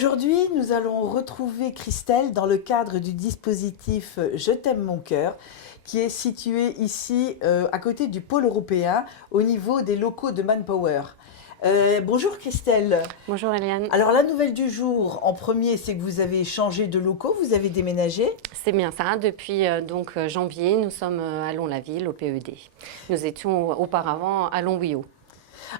Aujourd'hui, nous allons retrouver Christelle dans le cadre du dispositif Je t'aime mon cœur, qui est situé ici à côté du pôle européen au niveau des locaux de Manpower. Bonjour Christelle. Bonjour Eliane. Alors la nouvelle du jour en premier, c'est que vous avez changé de locaux, vous avez déménagé. C'est bien ça. Depuis janvier, nous sommes à Lons-la-Ville, au PED. Nous étions auparavant à Longwio.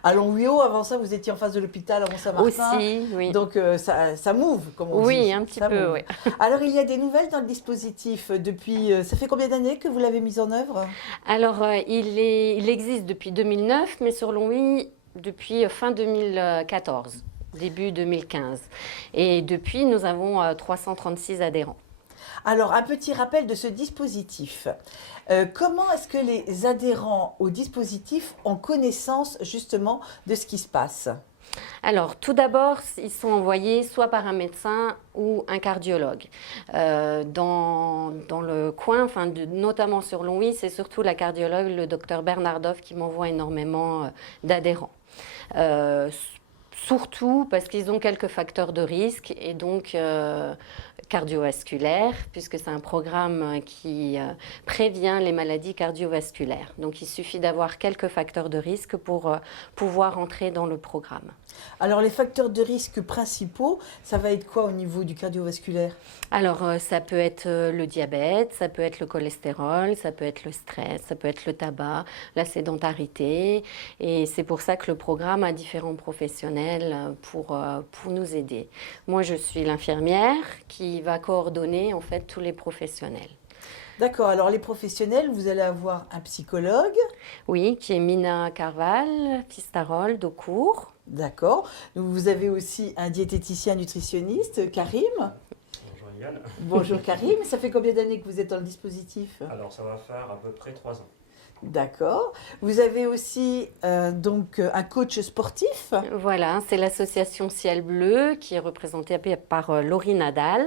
À Longwio, avant ça, vous étiez en face de l'hôpital à Mont-Saint-Martin. Aussi, oui. Donc ça move, comme on dit. Oui, un petit peu, oui. Alors il y a des nouvelles dans le dispositif depuis. Ça fait combien d'années que vous l'avez mis en œuvre? Alors il existe depuis 2009, mais sur Longwy depuis fin 2014, début 2015. Et depuis, nous avons 336 adhérents. Alors, un petit rappel de ce dispositif. Comment est-ce que les adhérents au dispositif ont connaissance justement de ce qui se passe? Alors, tout d'abord, ils sont envoyés soit par un médecin ou un cardiologue. Dans le coin, notamment sur Longwy, c'est surtout la cardiologue, le docteur Bernardov, qui m'envoie énormément d'adhérents. Surtout parce qu'ils ont quelques facteurs de risque et donc cardiovasculaires, puisque c'est un programme qui prévient les maladies cardiovasculaires. Donc il suffit d'avoir quelques facteurs de risque pour pouvoir entrer dans le programme. Alors les facteurs de risque principaux, ça va être quoi au niveau du cardiovasculaire? Alors ça peut être le diabète, ça peut être le cholestérol, ça peut être le stress, ça peut être le tabac, la sédentarité. Et c'est pour ça que le programme a différents professionnels pour nous aider. Moi, je suis l'infirmière qui va coordonner en fait tous les professionnels. D'accord, alors les professionnels, vous allez avoir un psychologue. Oui, qui est Mina Carval, Fistarol, d'Aucourt. D'accord. Vous avez aussi un diététicien nutritionniste, Karim. Bonjour Yann. Bonjour Karim, ça fait combien d'années que vous êtes dans le dispositif? Alors ça va faire à peu près 3 ans. D'accord. Vous avez aussi donc un coach sportif. Voilà, c'est l'association Ciel Bleu qui est représentée par Laurie Nadal.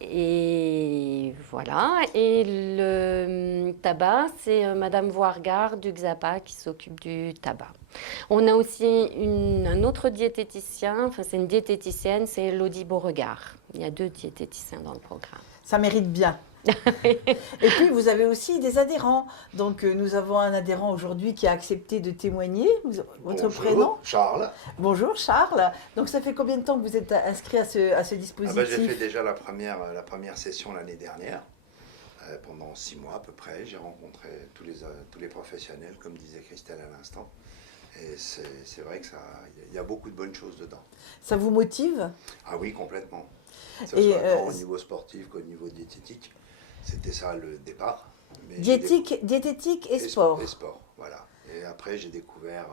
Et voilà, et le tabac, c'est Madame Voirgard du XAPA qui s'occupe du tabac. On a aussi un autre diététicien, c'est une diététicienne, c'est Elodie Beauregard. Il y a 2 diététiciens dans le programme. Ça mérite bien. Et puis vous avez aussi des adhérents. Donc nous avons un adhérent aujourd'hui qui a accepté de témoigner. Votre prénom? Charles. Bonjour Charles. Donc ça fait combien de temps que vous êtes inscrit à ce dispositif? J'ai fait déjà la première session l'année dernière. Pendant 6 mois à peu près, j'ai rencontré tous les professionnels, comme disait Christelle à l'instant. Et c'est vrai qu'il y a beaucoup de bonnes choses dedans. Ça vous motive? Ah oui, complètement. Que ce soit tant au niveau sportif qu'au niveau diététique. C'était ça le départ. Mais diététique et sport. Et sport, voilà. Et après, j'ai découvert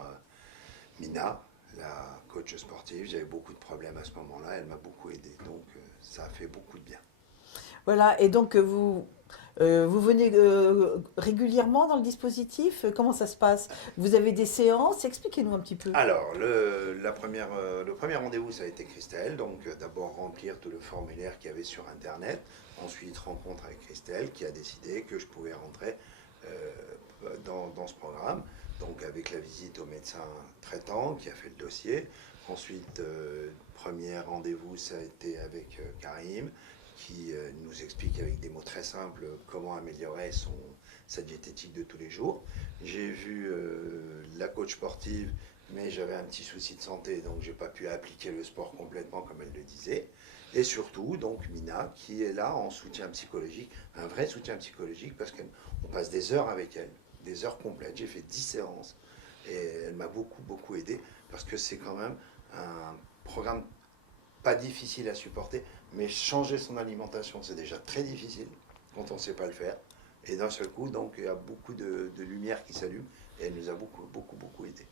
Mina, la coach sportive. J'avais beaucoup de problèmes à ce moment-là. Elle m'a beaucoup aidé. Donc, ça a fait beaucoup de bien. Voilà. Et donc, vous venez régulièrement dans le dispositif? Comment ça se passe? Vous avez des séances? Expliquez-nous un petit peu. Alors, le premier rendez-vous, ça a été Christelle. Donc, d'abord remplir tout le formulaire qu'il y avait sur Internet. Ensuite, rencontre avec Christelle qui a décidé que je pouvais rentrer dans ce programme. Donc, avec la visite au médecin traitant qui a fait le dossier. Ensuite, premier rendez-vous, ça a été avec Karim, qui nous explique avec des mots très simples comment améliorer sa diététique de tous les jours. J'ai vu la coach sportive, mais j'avais un petit souci de santé, donc je n'ai pas pu appliquer le sport complètement comme elle le disait. Et surtout, donc Mina, qui est là en soutien psychologique, un vrai soutien psychologique, parce qu'on passe des heures avec elle, des heures complètes. J'ai fait 10 séances, et elle m'a beaucoup aidé, parce que c'est quand même un programme pas difficile à supporter, mais changer son alimentation, c'est déjà très difficile quand on ne sait pas le faire. Et d'un seul coup, donc, il y a beaucoup de lumière qui s'allume, et elle nous a beaucoup aidé.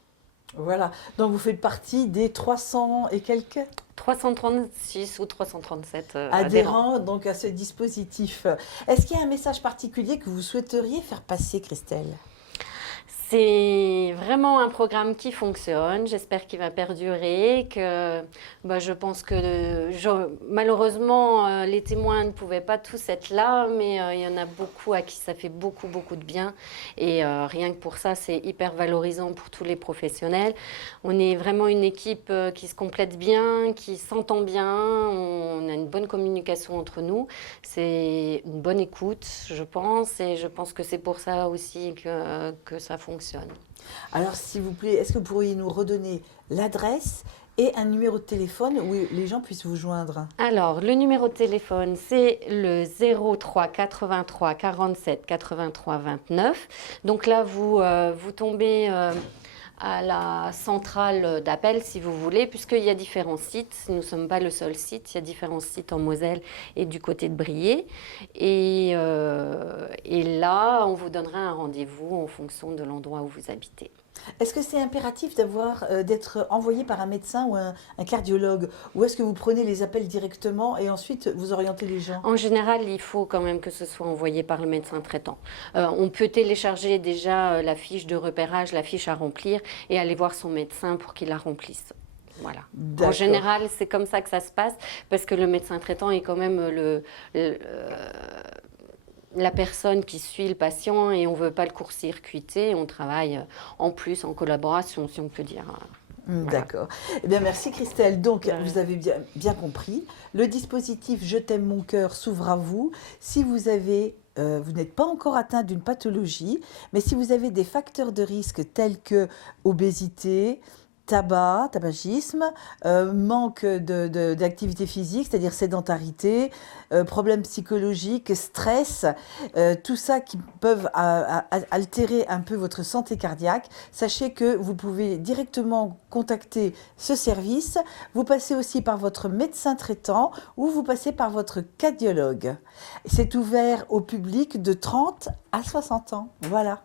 Voilà, donc vous faites partie des 300 et quelques 336 ou 337 adhérents donc à ce dispositif. Est-ce qu'il y a un message particulier que vous souhaiteriez faire passer, Christelle? C'est vraiment un programme qui fonctionne. J'espère qu'il va perdurer. Je pense que malheureusement, les témoins ne pouvaient pas tous être là, mais il y en a beaucoup à qui ça fait beaucoup, beaucoup de bien. Et rien que pour ça, c'est hyper valorisant pour tous les professionnels. On est vraiment une équipe qui se complète bien, qui s'entend bien. On a une bonne communication entre nous. C'est une bonne écoute, je pense. Et je pense que c'est pour ça aussi que ça fonctionne. Alors, s'il vous plaît, est-ce que vous pourriez nous redonner l'adresse et un numéro de téléphone où les gens puissent vous joindre? Alors, le numéro de téléphone, c'est le 03 83 47 83 29. Donc là, vous tombez à la centrale d'appel, si vous voulez, puisqu'il y a différents sites. Nous ne sommes pas le seul site. Il y a différents sites en Moselle et du côté de Briey. Et là, on vous donnera un rendez-vous en fonction de l'endroit où vous habitez. Est-ce que c'est impératif d'être envoyé par un médecin ou un cardiologue? Ou est-ce que vous prenez les appels directement et ensuite vous orientez les gens? En général, il faut quand même que ce soit envoyé par le médecin traitant. On peut télécharger déjà la fiche de repérage, la fiche à remplir et aller voir son médecin pour qu'il la remplisse. Voilà. En général, c'est comme ça que ça se passe parce que le médecin traitant est quand même la personne qui suit le patient et on ne veut pas le court-circuiter. On travaille en plus en collaboration, si on peut dire. Voilà. D'accord. Eh bien, merci Christelle. Donc, vous avez bien compris. Le dispositif Je t'aime mon cœur s'ouvre à vous. Si vous n'êtes pas encore atteint d'une pathologie, mais si vous avez des facteurs de risque tels que obésité, tabagisme, manque d'activité physique, c'est-à-dire sédentarité, problèmes psychologiques, stress, tout ça qui peuvent altérer un peu votre santé cardiaque, sachez que vous pouvez directement contacter ce service. Vous passez aussi par votre médecin traitant ou vous passez par votre cardiologue. C'est ouvert au public de 30 à 60 ans. Voilà.